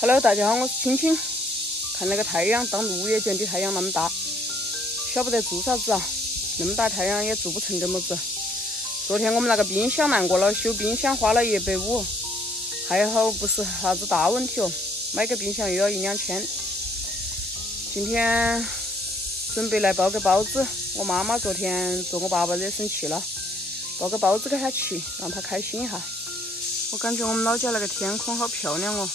Hello， 大家好，我是青青。看那个太阳，当6月卷的太阳那么大，晓不得做啥子啊？那么大太阳也做不成这么子。昨天我们那个冰箱难过了，修冰箱花了150，还好不是啥子大问题哦。买个冰箱又要1、2千。今天准备来包个包子，我妈妈昨天做我爸爸惹生气了，包个包子给他吃，让他开心一下。我感觉我们老家那个天空好漂亮哦。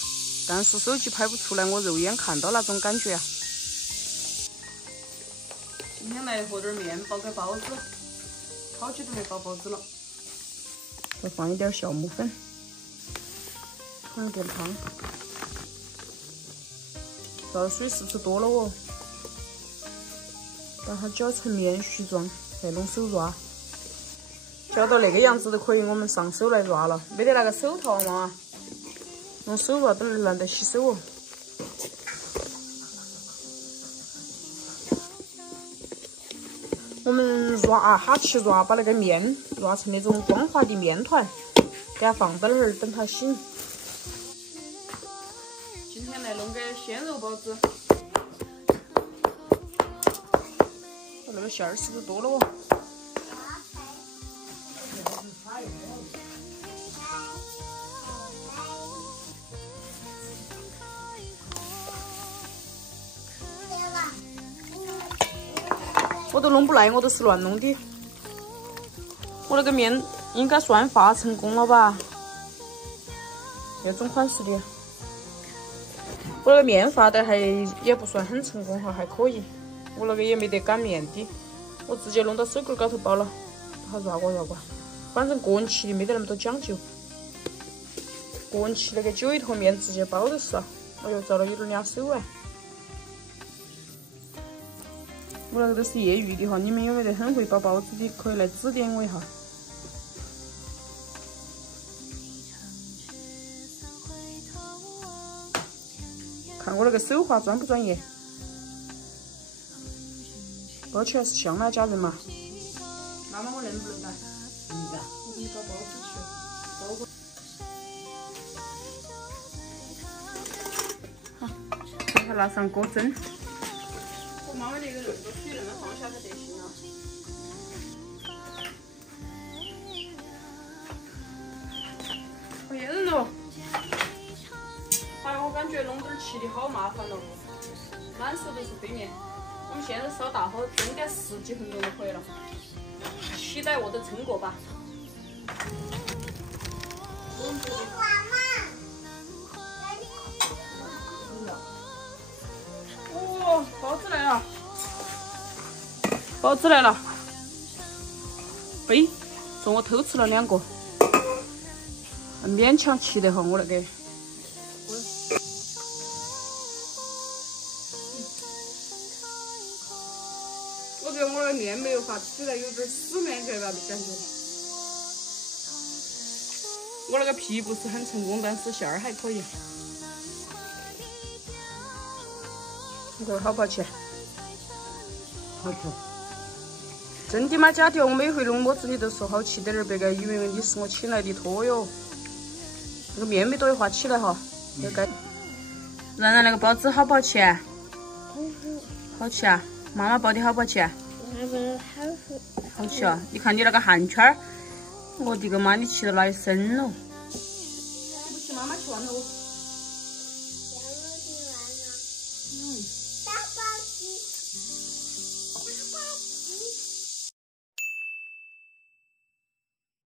但是手机拍不出来我肉眼看到那种感觉啊。今天来和点面包个包子，好久都没包包子了。再放一点酵母粉，放一点汤。这水是不是多了哦？把它搅成面絮状，再弄手抓。搅到那个样子就可以，我们上手来抓了。没得那个手套嘛？用手抓都懒得洗手哦。我们抓哈气抓，把那个面抓成那种光滑的面团，给它放到那儿等它醒。今天来弄个鲜肉包子，那个馅儿是不是多了哦？我都弄不来，我都是乱弄的。我那个面应该算发成功了吧？这种款式的，我那个面发的还也不算很成功哈，还可以。我那个也没得擀面的，我直接弄到手棍高头包了，好抓过抓过。反正个人吃的没得那么多讲究，个人吃那个揪一坨面直接包就是了。哎呦，遭了有点两手啊！我那个都是业余的哈，你们有没得很会包包子的，可以来指点我一下。看我那个手滑专不专业？包起来是香辣家人嘛？妈妈，我能不能干？能干。我给你搞包子去，包过。好，给它拿上锅蒸。我妈妈那个那么多水，那么放下才得行啊。好腌人喽！哎，我感觉弄点吃的好麻烦喽，满手都是飞面。我们现在烧大火蒸点10几分钟就可以了，期待我的成果吧。哦，包子来了，包子来了，背，说我偷吃了2个，勉强吃得哈我那个。我觉得我的面没有发起来，有点死面觉吧的感觉。我那个皮不是很成功，但是馅儿还可以。你看好不好吃？好吃。真的吗？假的？我每回弄么子你都说好吃点儿，别个以为你是我请来的托哟。那个面没多一下起来哈，要该。然然那个包子好不好吃啊？好吃啊！妈妈包的好不好吃啊？好吃啊！你看你那个汗圈儿，我的个妈，你吃到哪里生了？吃不吃？妈妈吃完了哦。